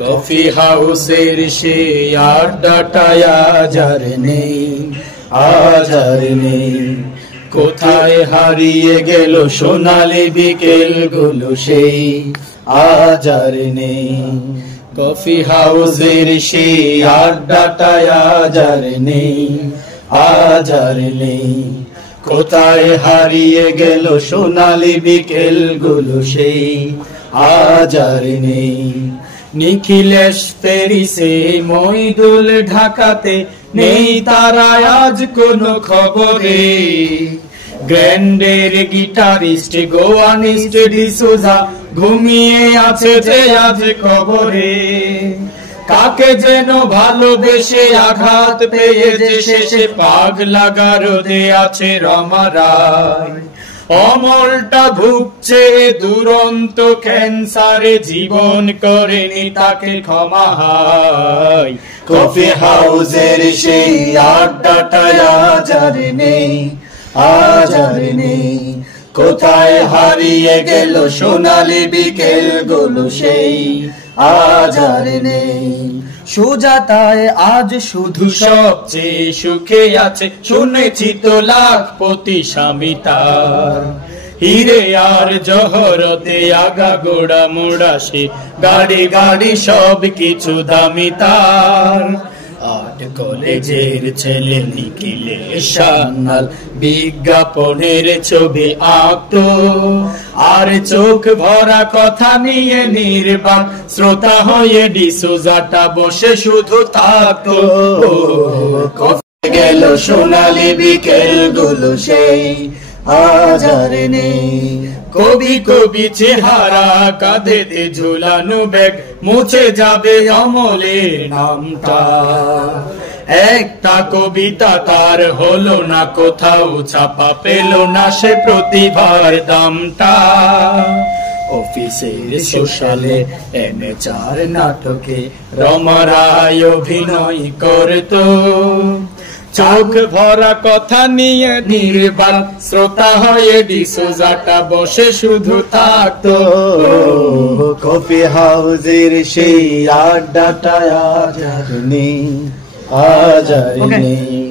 Coffee হাউসের সেই আড্ডাটায় আজ আর নেই, আজ আর নেই। কোথায় হারিয়ে গেল সোনালি বিকেল গুলো সেই আজ আর নেই। কফি হাউসের সেই আড্ডাটায় আজ আর নেই, আজ আর নেই। কোথায় হারিয়ে গেল সোনালি বিকেল গুলো সেই আজ আর নেই। নিখিলেশ প্যারিসে, মইদুল ঢাকাতে, নেই তারা আজ কোনো খবরে। গ্র্যান্ডের গিটারিস্ট গোয়ানিস্ট ডিসোজা ঘুমিয়ে আছে যে আজ কবরে। কাকে যেন ভালোবেসে আঘাত পেয়ে যে শেষে পাগলা গারদে আছে রমা রায়। অমলটা ভুগছে দুরন্ত ক্যান্সারে, জীবন করেনি তাকে ক্ষমা হায়। কফি হাউসের সেই আড্ডাটায় আজ আর নেই, আজ আর নেই। কোথায় হারিয়ে গেল সোনালি বিকেল গুলো সেই আজ আর নেই। সুজাতায় আজ শুধু সবচেয়ে সুখে আছে, শুনেছি তো লাখপতি স্বামী তার। হিরে আর জহরতে আগা গোড়া মোড়া সে, গাড়ি গাড়ি সব কিছু দামি তার। আট কলেজের ছেলে নিখিলে সান্যাল বিজ্ঞাপনের ছবি আঁকতো, আর চোখ ভরা কথা নিয়ে নির্বাক শ্রোতা হয়ে ডিসোজাটা বসে শুধু থাকতো। কফি গেল সোনালি বিকেল গুলো সেই আজ আর নেই। কবি কবি চেহারা, কাঁধেতে ঝুলানো ব্যাগ, মুছে যাবে অমলের নামটা। একটা কবিতা তার হলো না কোথাও ছাপা, পেল না সে প্রতিভার দামটা। অফিসের সোশ্যালে এনেচার নাটকে রমা রায় অভিনয় করতো, চোখ ভরা কথা নিয়ে নির্বাক শ্রোতা হয়ে ডিসোজাটা বসে শুধু থাকতো। কফি হাউসের সেই আড্ডাটায় আজ আর নেই, আজ আর নেই।